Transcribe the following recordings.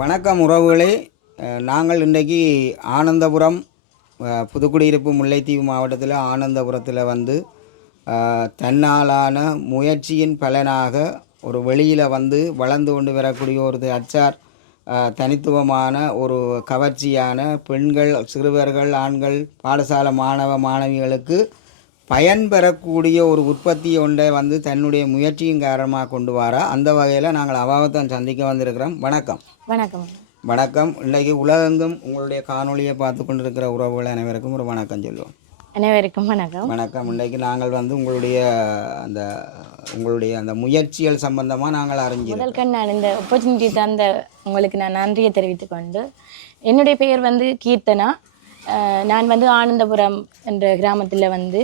வணக்கம் உறவுகளே. நாங்கள் இன்றைக்கு ஆனந்தபுரம் புதுக்குடியிருப்பு முல்லைத்தீவு மாவட்டத்தில் ஆனந்தபுரத்தில் வந்து தன்னாலான முயற்சியின் பலனாக ஒரு வெளியில் வந்து வளர்ந்து கொண்டு வரக்கூடிய ஒரு அச்சார் தனித்துவமான ஒரு கவர்ச்சியான பெண்கள், சிறுவர்கள், ஆண்கள், பாடசாலை மாணவ மாணவிகளுக்கு பயன்பெறக்கூடிய ஒரு உற்பத்தி ஒன்றை வந்து தன்னுடைய முயற்சியின் காரணமாக கொண்டு வர அந்த வகையில் நாங்கள் அவாவத்தான் சந்திக்க வந்திருக்கிறோம். வணக்கம். வணக்கம். வணக்கம். இன்றைக்கு உலகெங்கும் உங்களுடைய காணொலியை பார்த்து கொண்டிருக்கிற உறவுகள் அனைவருக்கும் ஒரு வணக்கம் சொல்லுவோம். அனைவருக்கும் வணக்கம். வணக்கம். இன்றைக்கு நாங்கள் வந்து உங்களுடைய அந்த முயற்சிகள் சம்பந்தமாக நாங்கள் அறிஞ்சோம். முதல்கண் நான் இந்த ஆப்பர்ச்சுனிட்டி தந்த உங்களுக்கு நான் நன்றியை தெரிவித்துக் கொண்டு, என்னுடைய பெயர் வந்து கீர்த்தனா. நான் வந்து ஆனந்தபுரம் என்ற கிராமத்தில் வந்து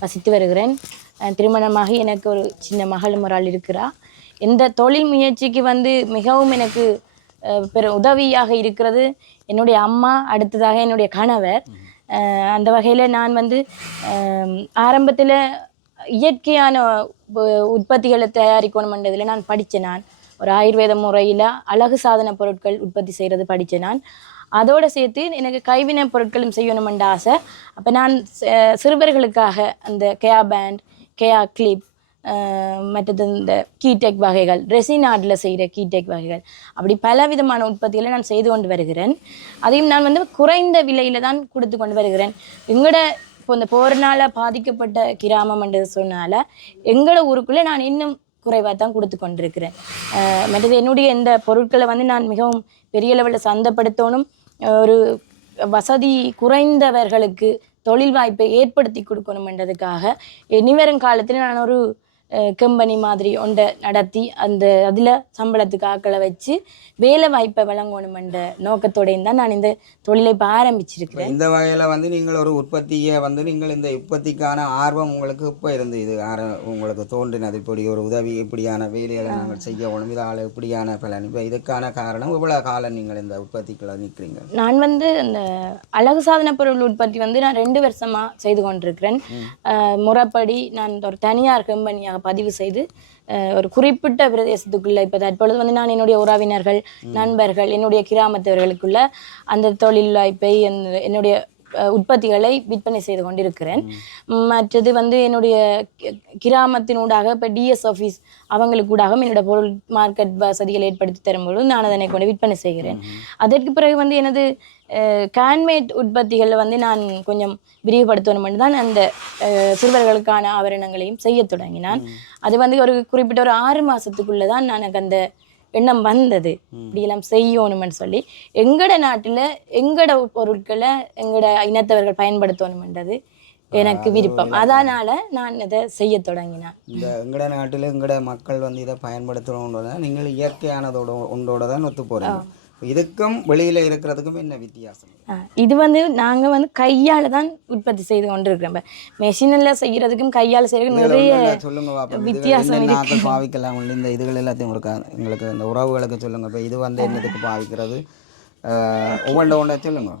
வசித்து வருகிறேன். திருமணமாகி எனக்கு ஒரு சின்ன மகள் ஒரு ஆள் இருக்கிறா. இந்த தொழில் முயற்சிக்கு வந்து மிகவும் எனக்கு உதவியாக இருக்கிறது என்னுடைய அம்மா, அடுத்ததாக என்னுடைய கணவர். அந்த வகையில் நான் வந்து ஆரம்பத்தில் இயற்கையான உற்பத்திகளை தயாரிக்கணும்ன்றதில் நான் படித்தேன். நான் ஒரு ஆயுர்வேத முறையில் அழகு சாதன பொருட்கள் உற்பத்தி செய்கிறது படித்தேன். நான் அதோடு சேர்த்து எனக்கு கைவினை பொருட்களும் செய்யணுமென்ற ஆசை. அப்போ நான் சிறுவர்களுக்காக அந்த கேயா பேண்ட், கேயா கிளிப், மற்றது இந்த கீடெக் வகைகள், ரெசின் ஆர்டில் செய்கிற கீடெக் வகைகள், அப்படி பல விதமான உற்பத்திகளை நான் செய்து கொண்டு வருகிறேன். அதையும் நான் வந்து குறைந்த விலையில் தான் கொடுத்து கொண்டு வருகிறேன். எங்களோட இப்போ இந்த போரினால் பாதிக்கப்பட்ட கிராமம் என்று சொன்னால எங்களோட ஊருக்குள்ளே நான் இன்னும் குறைவாக தான் கொடுத்து கொண்டிருக்கிறேன். மற்றது என்னுடைய இந்த பொருட்களை வந்து நான் மிகவும் பெரிய லெவலில் சந்தைப்படுத்தணும், ஒரு வசதி குறைந்தவர்களுக்கு தொழில் வாய்ப்பை ஏற்படுத்தி கொடுக்கணுமென்றதுக்காக இனிவரும் காலத்தில் நான் ஒரு கம்பெனி மாதிரி ஒன்றை நடத்தி அதில் சம்பளத்துக்கு ஆக்களை வச்சு வேலை வாய்ப்பை வழங்கணுமென்ற நோக்கத்தோடையும் தான் நான் இந்த தொழிலை இப்போ ஆரம்பிச்சிருக்கிறேன். இந்த வகையில் வந்து நீங்கள் ஒரு உற்பத்தியை வந்து நீங்கள் இந்த உற்பத்திக்கான ஆர்வம் உங்களுக்கு இப்போ இருந்து இது உங்களுக்கு தோன்றினது, இப்படி ஒரு உதவி, இப்படியான வேலைகளை நாங்கள் செய்யணும், இதால் இப்படியான பலன், இப்போ இதுக்கான காரணம் இவ்வளோ காலம் நீங்கள் இந்த உற்பத்திக்குள்ள நிற்கிறீங்க? நான் வந்து இந்த அழகு சாதன பொருள் உற்பத்தி வந்து நான் 2 வருஷமாக செய்து கொண்டிருக்கிறேன். முறைப்படி நான் ஒரு தனியார் கம்பெனியாக பதிவு செய்து ஒரு குறிப்பிட்ட பிரதேசத்துக்குள்ள இப்போ தற்பொழுது வந்து நான் என்னுடைய உறவினர்கள், நண்பர்கள், என்னுடைய கிராமத்தவர்களுக்குள்ள அந்த தொழில் வாய்ப்பை என்னுடைய உற்பத்திகளை விற்பனை செய்து கொண்டிருக்கிறேன். மற்றது வந்து என்னுடைய கிராமத்தினூடாக இப்போ டிஎஸ் ஆஃபீஸ் அவங்களுக்கூடாகவும் என்னோட பொருள் மார்க்கெட் வசதிகளை ஏற்படுத்தி தரும்போது நான் அதனை கொண்டு விற்பனை செய்கிறேன். அதற்கு பிறகு வந்து எனது ஹேண்ட்மேட் உற்பத்திகளில் வந்து நான் கொஞ்சம் விரிவுபடுத்தணும் தான் அந்த சிறுவர்களுக்கான ஆபரணங்களையும் செய்ய தொடங்கினான். அது வந்து ஒரு குறிப்பிட்ட ஒரு 6 மாதத்துக்குள்ளே தான் எனக்கு அந்த எண்ணம் வந்தது, இப்படியெல்லாம் செய்யணும்னு சொல்லி. எங்களோட நாட்டில் எங்களோட பொருட்களை எங்களோட இனத்தவர்கள் பயன்படுத்தணும்ன்றது எனக்கு விருப்பம். அதனால் நான் இதை செய்ய தொடங்கினேன். இந்த எங்களோட நாட்டில் எங்களோட மக்கள் வந்து இதை பயன்படுத்தணுன்றத நீங்கள் இயற்கையானதோட ஒன்றோட தான் ஒத்து போகிறீங்க. இதுக்கும் வெளியில் இருக்கிறதுக்கும் என்ன வித்தியாசம்? இது வந்து நாங்கள் வந்து கையால் தான் உற்பத்தி செய்து கொண்டு இருக்கிறோம். இப்போ மெஷினில் செய்கிறதுக்கும் கையால் செய்கிறதுக்கும் நிறைய வித்தியாசம் இருக்குது. பாவிக்கலாம் இந்த இதுகள் எல்லாத்தையும் இருக்கா எங்களுக்கு இந்த உறவுகளுக்கு சொல்லுங்கள். இப்போ இது வந்து என்னதுக்கு பாவிக்கிறது ஒவ்வொன்றை சொல்லுங்க.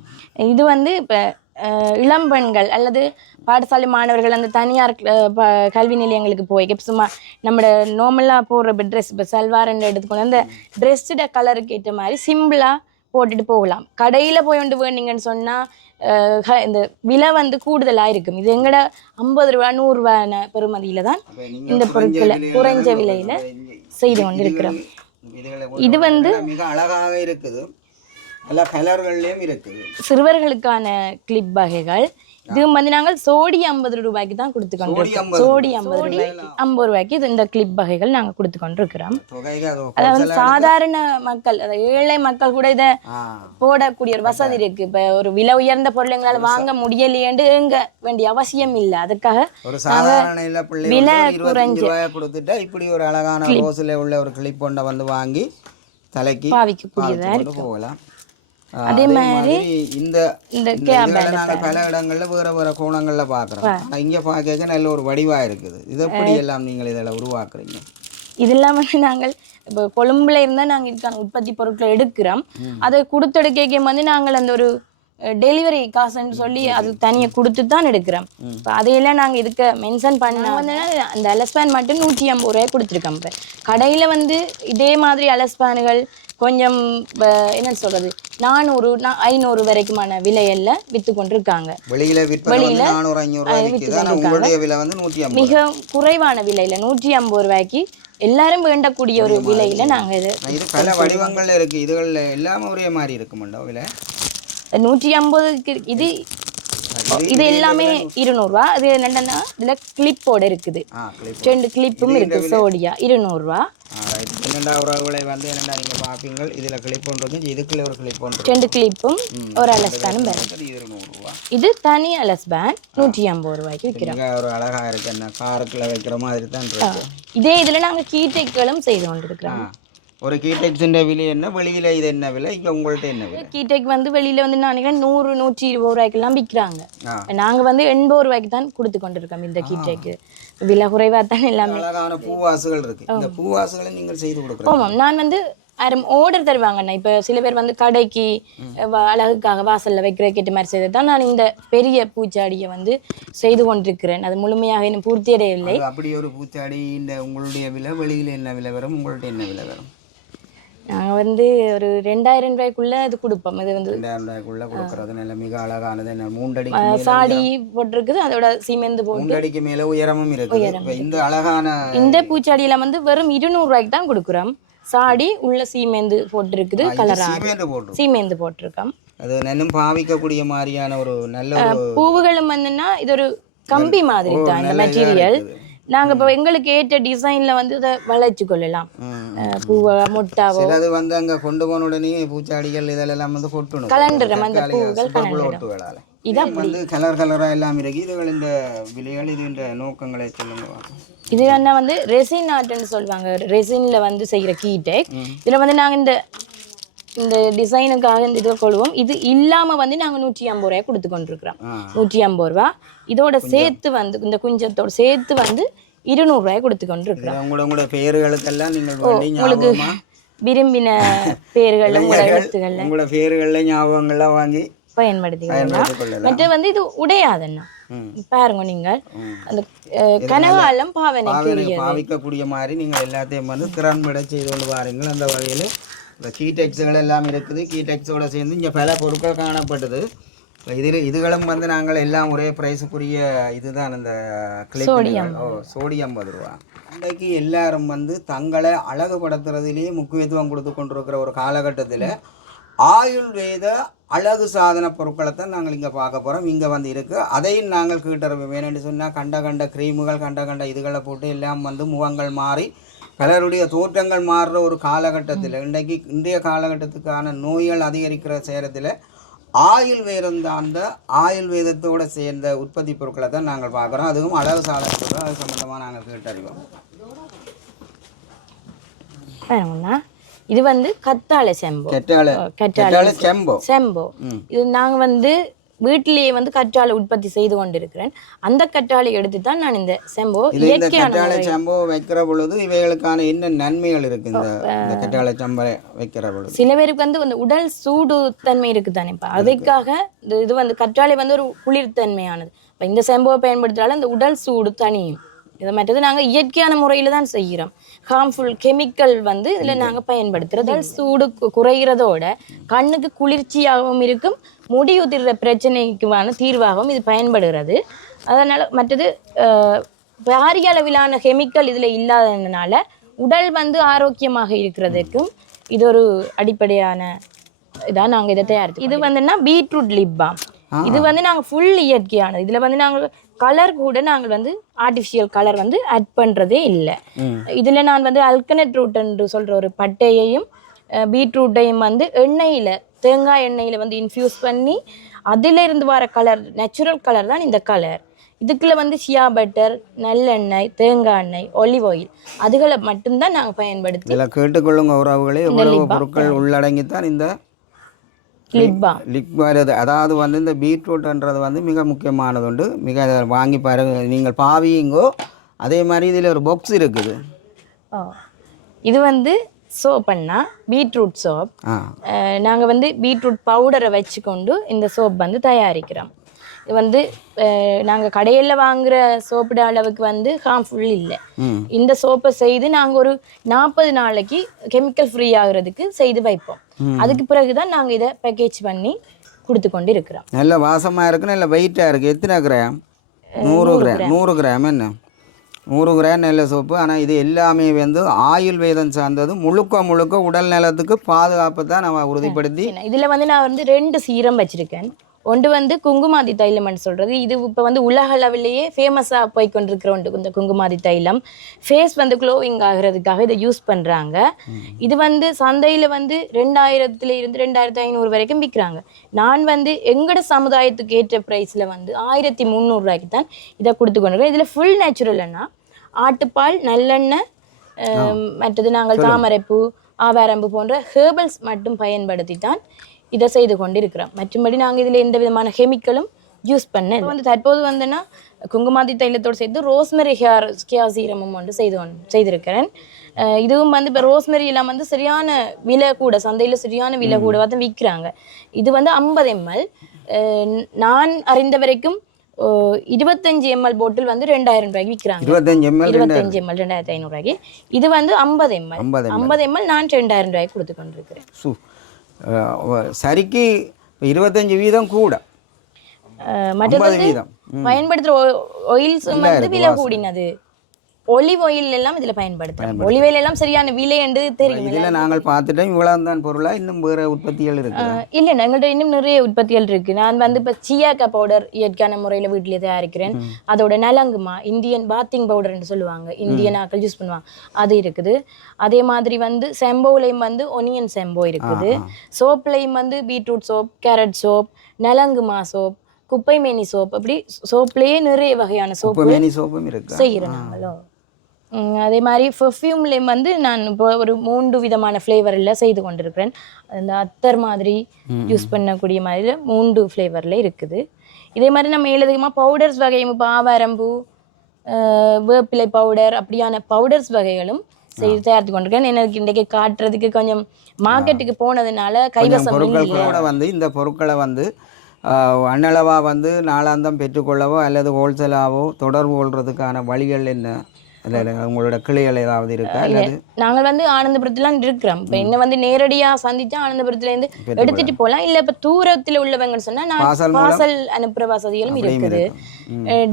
இது வந்து இப்போ இளம்பெண்கள் அல்லது பாடசாலை மாணவர்கள் அந்த தனியார் கல்வி நிலையங்களுக்கு போய் சும்மா நம்மளோட நார்மலாக போடுற ட்ரெஸ், இப்போ சல்வார்ன்னு எடுத்துக்கொண்டு அந்த ட்ரெஸ்ஸோட கலருக்கு ஏற்ற மாதிரி சிம்பிளாக போட்டுட்டு போகலாம். கடையில் போய் கொண்டு வேண்டிங்கன்னு சொன்னால் இந்த விலை வந்து கூடுதலாக இருக்கும். இது எங்கட 50 ரூபா 100 ரூபான பெறுமதியில் தான் இந்த பொருட்களை குறைஞ்ச விலையில் செய்து கொண்டு இருக்கிறோம். இது வந்து மிக அழகாக இருக்குது, எல்லா கலர்கள்லையும் இருக்குது. சிறுவர்களுக்கான கிளிப் வகைகள். இது வந்து நாங்கள் சோடி 50 ரூபாய்க்கு தான் கொடுத்து கொண்டிருக்கோம். சோடி 50 ரூபாய்க்கு இந்த கிளிப் வகைகள் நாங்கள் கொடுத்து கொண்டிருக்கிறோம். அதாவது சாதாரண மக்கள், ஏழை மக்கள் கூட இதை போடக்கூடிய ஒரு வசதி இருக்கு. இப்ப ஒரு விலை உயர்ந்த பொருள் எங்களால் வாங்க முடியலையேண்டு எங்க வேண்டிய அவசியம் இல்லை. அதுக்காக விலை குறைஞ்சு கொடுத்துட்டா இப்படி ஒரு அழகான ரோஸ்ல உள்ள ஒரு கிளிப் ஒன்றை வந்து வாங்கி தலைக்கு பாவிக்கக்கூடியதா போகலாம். அதே மாதிரி இந்த பல இடங்கள்ல வேற வேற கோணங்கள்ல பாக்குறோம். இங்க பாக்க நல்ல ஒரு வடிவா இருக்குது. இது எப்படி எல்லாம் நீங்கள் இதெல்லாம் உருவாக்குறீங்க? இதெல்லாம் வந்து நாங்கள் இப்போ கொழும்புல இருந்தா நாங்க இதுக்கான உற்பத்தி பொருட்களை எடுக்கிறோம். அதை கொடுத்தெடுக்க வந்து நாங்கள் அந்த ஒரு டெலிவரி காசுன்னு சொல்லி அது தனியாக கொடுத்து தான் எடுக்கிறோம். இப்போ அதையெல்லாம் நாங்கள் இதுக்கு மென்ஷன் பண்ண வந்து அந்த அலஸ்பேன் மட்டும் 150 ரூபாய் கொடுத்துருக்கோம். இப்போ கடையில் வந்து இதே மாதிரி அலஸ்பேனுகள் கொஞ்சம் என்னன்னு சொல்றது 400 500 வரைக்குமான விலையில வித்து கொண்டிருக்காங்க. வெளியில வெளியில 400 500 ரூபாய் விக்குது. ஆனா உங்களுடைய விலை வந்து 150. மிக குறைவான விலையில 150 ரூபாய்க்கு எல்லாரும் வேண்டக்கூடிய ஒரு விலையில நாங்க இது பல வடிவங்கள்ல இருக்கு. இதுகள்ல எல்லாமே ஒரே மாதிரி இருக்குமாண்டா விலை? 150 இது எல்லாமே 200 ரூபா. அது என்னன்னா இதுல கிளிப்போட இருக்குது. 2 கிளிப்பும் இருக்கு. சோடியா 200 ரூபா. இரண்டாவது விலை வந்து என்னடா நீங்க பாப்பீங்க, இதுல கிளிப் ஒன்று இதுக்குள்ள ஒரு கிளிப் ஒன்று 2 கிளிப்பும் ஒரு அலஸ் பேனும் இது தனி அலஸ் பேன் 150 ரூபாய்க்கு விற்கிறோம். ஒரு அழகா இருக்கு, என்ன காருக்குள்ள வைக்கிற மாதிரி தான் இருக்கு. இதே இதுல நாங்க கீடெக்களும் செய்து கொண்டிருக்கிறோம். ஒரு கீடெக்ஸின் விலை என்ன, வெளியில இது என்ன விலை, இங்க உங்கள்ட்ட என்ன விலை? கீடெக் வந்து வெளியில வந்து நான் 100 120 ரூபாய்க்கெல்லாம் விற்கிறாங்க. நாங்க வந்து 80 ரூபாய்க்கு தான் கொடுத்து கொண்டிருக்கோம். இந்த கீடெக் விலை குறைவா தான் எல்லாமே. அழகான பூவாசுகள் இருக்கு. இந்த பூவாசுகளை நீங்கள் செய்து கொடுக்குறீங்க? ஆமாம், நான் வந்து ஆர்டர் தருவாங்கண்ணா. இப்போ சில பேர் வந்து கடைக்கு அழகுக்காக வாசல்ல வைக்கிற கேட்ட மாதிரி செய்து தான் நான் இந்த பெரிய பூச்சாடியை வந்து செய்து கொண்டிருக்கிறேன். அது முழுமையாக இன்னும் பூர்த்தியடையவில்லை. அப்படி ஒரு பூச்சாடி இந்த உங்களுடைய விலை வெளியில என்ன விலை வரும், உங்கள்ட்ட என்ன விலை வரும்? நாங்கள் வந்து ஒரு 2000 ரூபாய்க்குள்ள இது கொடுப்போம். இது வந்து 2000 ரூபாய்க்குள்ள கொடுக்கறது நல்ல மிக அழகானது. 3 அடி சாடி போட்டிருக்குது, அதோட சீமெந்து போட்டு 3 அடிக்கு மேல உயரமும் இருக்கு. இந்த அழகான இந்த பூச்சாடியில வந்து வெறும் 200 ரூபாய்க்கு தான் கொடுக்குறோம். சாடி உள்ள சீமெந்து போட்டிருக்குது, கலரா சீமெந்து போட்டிருக்கோம். அது இன்னும் பாவிக்கக்கூடிய மாதிரியான ஒரு நல்ல பூவுகளும் வந்துன்னா இது ஒரு கம்பி மாதிரி தான் இந்த மெட்டீரியல். நாங்க இப்போ எங்களுக்கு ஏற்ற டிசைன்ல வந்து இதை வளைச்சு கொள்ளலாம். பூவா மொட்டாவோ அது வந்து அங்க கொண்டு போன உடனே பூச்சாடிகள் இதெல்லாம் வந்து கொட்டணும். கலண்டுறோம் அந்த பூவுகள் கலண்டுறோம். இதான் வந்து கலர் கலரா எல்லாம் இருக்கு. இதுகள் இந்த விலைகள் இது இந்த நோக்கங்களை சொல்லுங்க. இது என்ன வந்து ரெசின் ஆர்ட்னு சொல்லுவாங்க. ரெசின்ல வந்து செய்யற கீடெக். இதுல வந்து நாங்க இந்த டிசைனுக்காக இந்த இதை கொள்வோம். இது இல்லாம வந்து நாங்க 150 ரூபாய் கொடுத்து கொண்டிருக்கிறோம். 150 ரூபா இதோட சேர்த்து வந்து இந்த குஞ்சத்தோட சேர்த்து வந்து 200 ரூபாய் கொடுத்து கொண்டிருக்கிறோம். உங்களோட பெயர்களுக்கெல்லாம் நீங்கள் உங்களுக்கு விரும்பின பெயர்கள் உங்களோட பெயர்கள்ல ஞாபகங்கள்லாம் வாங்கி பயன்படுத்திக்கலாம். மற்ற வந்து இது உடையாதண்ணா பாருங்க, நீங்கள் அந்த கனகாலம் பாவிக்கக்கூடிய மாதிரி நீங்கள் எல்லாத்தையும் வந்து திறன்பட செய்து கொண்டு பாருங்கள். அந்த வகையில் இந்த கீடெக்ஸுகள் எல்லாம் இருக்குது. கீடெக்ஸோட சேர்ந்து இங்கே பல பொருட்கள் காணப்பட்டது. இதுகளும் வந்து நாங்கள் எல்லாம் ஒரே ப்ரைஸுக்குரிய இதுதான் இந்த சோடியம் 50 ரூபா. இன்றைக்கு எல்லாரும் வந்து தங்களை அழகுபடுத்துறதுலேயே முக்கியத்துவம் கொடுத்து கொண்டிருக்கிற ஒரு காலகட்டத்தில் ஆயுர்வேத அழகு சாதன பொருட்களை தான் நாங்கள் இங்கே பார்க்க போகிறோம். இங்கே வந்து இருக்குது. அதையும் நாங்கள் கீட்டறோம். வேணும்னு சொன்னால் கண்ட க்ரீமுகள் கண்ட இதுகளை போட்டு எல்லாம் வந்து முகங்கள் மாறி பலருடைய தோற்றங்கள் மாறுற ஒரு காலகட்டத்தில் இன்றைய காலகட்டத்துக்கான நோய்கள் அதிகரிக்கிற சேரத்தில் ஆயுர்வேதம் தான் அந்த ஆயுர்வேதத்தோடு சேர்ந்த உற்பத்தி பொருட்களை தான் நாங்கள் பார்க்குறோம். அதுவும் அழகு சாதன பொருட்கள். அது சம்மந்தமாக நாங்கள் கேட்டறிவோம். இது வந்து கத்தாழை செம்போ. செம்போ இது நாங்கள் வந்து வீட்டிலேயே வந்து கற்றாழை உற்பத்தி செய்து கொண்டிருக்கிறேன். அந்த கற்றாழை எடுத்து தான் நான் இந்த செம்போ கற்றாழை செம்போ வைக்கிற பொழுது இவைகளுக்கான என்ன நன்மைகள் இருக்கு? இந்த கற்றாழை செம்போ வைக்கிற பொழுது சில பேருக்கு வந்து அந்த உடல் சூடு தன்மை இருக்குதானே, இப்போ அதுக்காக இது வந்து கற்றாழை வந்து ஒரு குளிர்தன்மையானது. இப்போ இந்த செம்போவை பயன்படுத்தினாலும் அந்த உடல் சூடு தனியும். இதை மற்றது நாங்கள் இயற்கையான முறையில் தான் செய்கிறோம். ஹார்ம்ஃபுல் கெமிக்கல் வந்து இதில் நாங்கள் பயன்படுத்துறது. சூடு குறைகிறதோட கண்ணுக்கு குளிர்ச்சியாகவும் இருக்கும், முடி உதிர்ற பிரச்சனைக்குவான தீர்வாகவும் இது பயன்படுகிறது. அதனால் மற்றது பாரிய அளவிலான கெமிக்கல் இதில் இல்லாததுனால உடல் வந்து ஆரோக்கியமாக இருக்கிறதுக்கும் இது ஒரு அடிப்படையான இதான் நாங்கள் இதை தயாரித்து. இது வந்துன்னா பீட்ரூட் லிப் பாம். இது வந்து நாங்கள் ஃபுல் இயற்கையானது. இதில் வந்து நாங்கள் கலர் கூட நாங்கள் வந்து ஆர்டிஃபிஷியல் கலர் வந்து ஆட் பண்ணுறதே இல்லை. இதில் நான் வந்து அல்கனட் ரூட் என்று சொல்கிற ஒரு பட்டையையும் பீட்ரூட்டையும் வந்து எண்ணெயில் தேங்காய் எண்ணெயில் வந்து இன்ஃப்யூஸ் பண்ணி அதிலிருந்து வர கலர் நேச்சுரல் கலர் தான் இந்த கலர். இதுக்குள்ள வந்து ஷியா பட்டர், நல்லெண்ணெய், தேங்காய் எண்ணெய், ஒலிவ் ஆயில் அதுகளை மட்டும்தான் நாங்கள் பயன்படுத்தி. இதில் கேட்டுக்கொள்ளுங்க உறவுகளே, இவ்வளவு பொருட்கள் உள்ளடங்கித்தான் இந்த லிப் வருது. அதாவது வந்து இந்த பீட்ரூட்ன்றது வந்து மிக முக்கியமானது உண்டு. மிக வாங்கி பாருங்க, நீங்கள் பாவியுங்கோ. அதே மாதிரி இதில் ஒரு பாக்ஸ் இருக்குது. இது வந்து சோப்புன்னா பீட்ரூட் சோப். நாங்கள் வந்து பீட்ரூட் பவுடரை வச்சுக்கொண்டு இந்த சோப் வந்து தயாரிக்கிறோம். இது வந்து நாங்கள் கடையில் வாங்குற சோப்புட அளவுக்கு வந்து ஹார்ம்ஃபுல் இல்லை. இந்த சோப்பை செய்து நாங்கள் ஒரு 40 நாளைக்கு கெமிக்கல் ஃப்ரீ ஆகுறதுக்கு செய்து வைப்போம். அதுக்கு பிறகுதான் நாங்கள் இதை பேக்கேஜ் பண்ணி கொடுத்து கொண்டு இருக்கிறோம். நல்ல வாசமாக இருக்குது, நல்ல வெயிட்டாக இருக்குது. எத்தனை கிராம்? 100 கிராம். என்ன 100 கிராம் நல்ல சோப்பு. ஆனால் இது எல்லாமே வந்து ஆயுர்வேதம் சார்ந்தது, முழுக்க உடல் நலத்துக்கு பாதுகாப்பு தான் நம்ம உறுதிப்படுத்தி. இதில் வந்து நான் வந்து 2 சீரம் வச்சுருக்கேன். ஒன்று வந்து குங்குமாதி தைலம்னு சொல்கிறது. இது இப்போ வந்து உலக அளவிலேயே ஃபேமஸாக போய் கொண்டிருக்கிற ஒன்று இந்த குங்குமாதி தைலம். ஃபேஸ் வந்து க்ளோவிங் ஆகிறதுக்காக இதை யூஸ் பண்ணுறாங்க. இது வந்து சந்தையில் வந்து 2000 இருந்து 2500 வரைக்கும் விற்கிறாங்க. நான் வந்து எங்களோட சமுதாயத்துக்கு ஏற்ற ப்ரைஸில் வந்து 1300 ரூபாய்க்கு தான் இதை கொடுத்து கொண்டிருக்கேன். இதில் ஃபுல் நேச்சுரல்னா ஆட்டுப்பால், நல்லெண்ணெய், மற்றது நாங்கள் தாமரைப்பூ, ஆவாரம்பு போன்ற ஹேர்பல்ஸ் மட்டும் பயன்படுத்தி தான் இதை செய்து கொண்டு இருக்கிறோம். மற்றபடி நாங்கள் இதில் எந்த விதமான கெமிக்கலும் யூஸ் பண்ண வந்து தற்போது வந்துன்னா குங்குமாதி தைலத்தோடு சேர்த்து ரோஸ்மெரி ஹேர் சீரமும் வந்து செய்திருக்கிறேன். இதுவும் வந்து இப்போ ரோஸ்மெரி எல்லாம் வந்து சரியான விலை கூட, சந்தையில் சரியான விலை கூட தான் விற்கிறாங்க. இது வந்து 50 ml. நான் அறிந்த வரைக்கும் 25 ml போட்டில் வந்து 2000 ரூபாய்க்கு விற்கிறாங்க. 25 ml 2500 ரூபாய்க்கு. இது வந்து 50 ml நான் 2000 ரூபாய்க்கு கொடுத்து கொண்டிருக்கிறேன். சரிக்கு 25% கூட. மற்றது பயன்படுத்துகிற ஆயில்ஸ் வந்து விலை கூடினது. ஒலிவ் ஆயில் எல்லாம் இதில் பயன்படுத்துகிறோம். ஒலிவ் ஆயில் எல்லாம் சரியான விலை என்று தெரியும். இதில் நாங்கள் பார்த்துட்டோம். இவ்வளவு தான் பொருளா? இன்னும் வேறு உற்பத்திகள் இருக்கு? இல்லை, எங்கள்கிட்ட இன்னும் நிறைய உற்பத்திகள் இருக்குது. நான் வந்து இப்போ சியாக்கா பவுடர் இயற்கையான முறையில் வீட்டிலே தயாரிக்கிறேன். அதோட நலங்குமா இந்தியன் பாத்திங் பவுடர்னு சொல்லுவாங்க, இந்தியன் ஆக்கள் யூஸ் பண்ணுவாங்க, அது இருக்குது. அதே மாதிரி வந்து செம்போலையும் வந்து ஒனியன் செம்போ இருக்குது. சோப்லையும் வந்து பீட்ரூட் சோப், கேரட் சோப், நலங்குமா சோப், குப்பைமேனி சோப், அப்படி சோப்லேயே நிறைய வகையான சோப்பு செய்கிறேன் நாங்களும். அதே மாதிரி பெர்ஃப்யூம்லேயும் வந்து நான் இப்போ ஒரு 3 விதமான ஃப்ளேவரில் செய்து கொண்டிருக்கிறேன். அந்த அத்தர் மாதிரி யூஸ் பண்ணக்கூடிய மாதிரி 3 ஃப்ளேவரில் இருக்குது. இதே மாதிரி நம்ம எழுதிகமாக பவுடர்ஸ் வகையும் இப்போ ஆவாரம்பூ, வேப்பிலை பவுடர், அப்படியான பவுடர்ஸ் வகைகளும் செய்து தயாரித்து கொண்டிருக்கேன். எனக்கு இன்றைக்கு காட்டுறதுக்கு கொஞ்சம் மார்க்கெட்டுக்கு போனதுனால கைவசம் வந்து இந்த பொருட்களை வந்து அன்னளவாக வந்து நாளாந்தம் பெற்றுக்கொள்ளவோ அல்லது ஹோல்சேலாவோ தொடர்பு கொள்றதுக்கான வழிகள் என்ன? உங்களோட கிளைகள் ஏதாவது இருக்கா? நாங்கள் வந்து ஆனந்தபுரத்துலாம் இருக்கிறோம். இப்போ என்ன வந்து நேரடியாக சந்திச்சா ஆனந்தபுரத்துலேருந்து எடுத்துட்டு போகலாம். இல்லை இப்போ தூரத்தில் உள்ளவங்கன்னு சொன்னால் நான் பார்சல் அனுப்புகிற வசதிகளும் இருக்குது.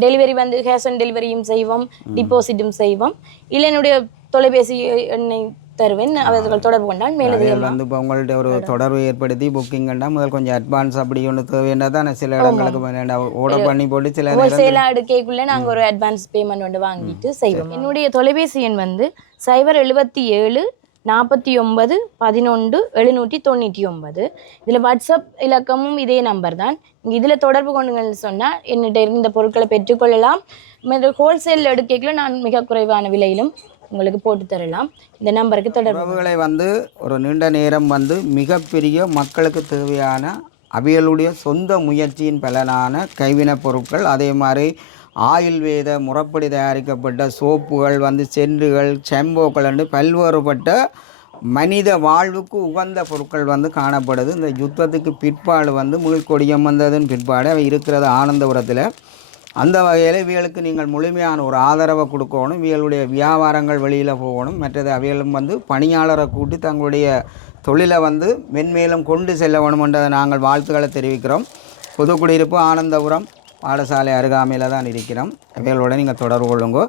டெலிவரி வந்து கேஷ் ஆன் டெலிவரியும் செய்வோம், டிபாசிட்டும் செய்வோம். இல்லை என்னுடைய தொலைபேசி எண்ணை தருவேன், அவர்கள் தொடர்பு கொண்டால் மேலும் வந்து இப்போ உங்கள்கிட்ட ஒரு தொடர்பு ஏற்படுத்தி புக்கிங் கண்டா முதல் கொஞ்சம் அட்வான்ஸ் அப்படி ஒன்று தேவைன்னா தான் சில இடங்களுக்கு ஆர்டர் பண்ணி போட்டு சில ஹோல்சேலாக எடுக்கக்குள்ளே நாங்கள் ஒரு அட்வான்ஸ் பேமெண்ட் ஒன்று வாங்கிட்டு செய்வோம். என்னுடைய தொலைபேசி எண் வந்து 077 49 11 799. இதில் வாட்ஸ்அப் இலக்கமும் இதே நம்பர் தான். இதில் தொடர்பு கொண்டுங்கன்னு சொன்னால் என்னிட்ட இந்த பொருட்களை பெற்றுக்கொள்ளலாம். ஹோல்சேல் எடுக்கக்குள்ள நான் மிக குறைவான விலையிலும் உங்களுக்கு போட்டு தரலாம். இந்த நம்பருக்கு தொடர்புகளை வந்து ஒரு நீண்ட நேரம் வந்து மிகப்பெரிய மக்களுக்கு தேவையான அவைகளுடைய சொந்த முயற்சியின் பலனான கைவினைப் பொருட்கள், அதே மாதிரி ஆயுர்வேத முறைப்படி தயாரிக்கப்பட்ட சோப்புகள் வந்து சென்றுகள், செம்போக்கள் என்று பல்வேறுபட்ட மனித வாழ்வுக்கு உகந்த பொருட்கள் வந்து காணப்படுது. இந்த யுத்தத்துக்கு பிற்பாடு வந்து மீள்கொடியம் வந்ததன் பிற்பாடு அவை இருக்கிறது ஆனந்தபுரத்தில். அந்த வகையில் இவைகளுக்கு நீங்கள் முழுமையான ஒரு ஆதரவை கொடுக்கணும். இவைகளுடைய வியாபாரங்கள் வெளியில் போகணும். மற்றது அவைகளும் வந்து பணியாளரை கூட்டி தங்களுடைய தொழிலை வந்து மென்மேலும் கொண்டு செல்ல வேணுமென்றதை நாங்கள் வாழ்த்துக்களை தெரிவிக்கிறோம். புதுக்குடியிருப்பு ஆனந்தபுரம் பாடசாலை அருகாமையில் தான் இருக்கிறோம். இவைகளோட நீங்கள் தொடர்பு கொள்ளுங்க.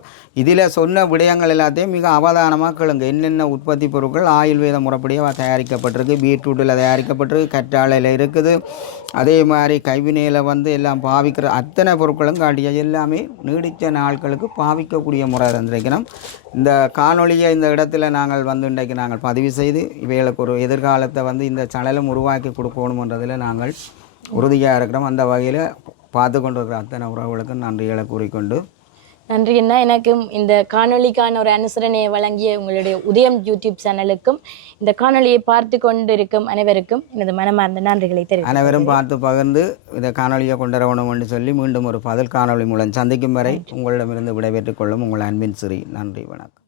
இதில் சொன்ன விடயங்கள் எல்லாத்தையும் மிக அவதானமாக கேளுங்க. என்னென்ன உற்பத்தி பொருட்கள் ஆயுர்வேத முறைப்படியாக தயாரிக்கப்பட்டிருக்கு, பீட்ரூட்டில் தயாரிக்கப்பட்டிருக்கு, கற்றாழையில் இருக்குது, அதே மாதிரி கைவினையில் வந்து எல்லாம் பாவிக்கிற அத்தனை பொருட்களும் காட்டிய எல்லாமே நீடித்த நாட்களுக்கு பாவிக்கக்கூடிய முறை இருந்திருக்கணும். இந்த காணொலியை இந்த இடத்துல நாங்கள் வந்து இன்றைக்கு நாங்கள் பதிவு செய்து இவைகளுக்கு ஒரு எதிர்காலத்தை வந்து இந்த சேனலும் உருவாக்கி கொடுக்கணுன்றதில் நாங்கள் உறுதியாக இருக்கிறோம். அந்த வகையில் பார்த்து கொண்டிருக்கிற அத்தனை உறவுகளுக்கு நன்றிகளை கூறிக்கொண்டு நன்றி என்ன. எனக்கும் இந்த காணொலிக்கான ஒரு அனுசரணையை வழங்கிய உங்களுடைய உதயம் யூடியூப் சேனலுக்கும் இந்த காணொலியை பார்த்து கொண்டு இருக்கும் அனைவருக்கும் எனது மனமார்ந்த நன்றிகளை தெரிவித்து அனைவரும் பார்த்து பகிர்ந்து இந்த காணொலியை கொண்டுவரணும் என்று சொல்லி மீண்டும் ஒரு பதில் காணொலி மூலம் சந்திக்கும் வரை உங்களிடமிருந்து விடைபெற்றுக் கொள்ளும் உங்கள் அன்பின் சிறி. நன்றி, வணக்கம்.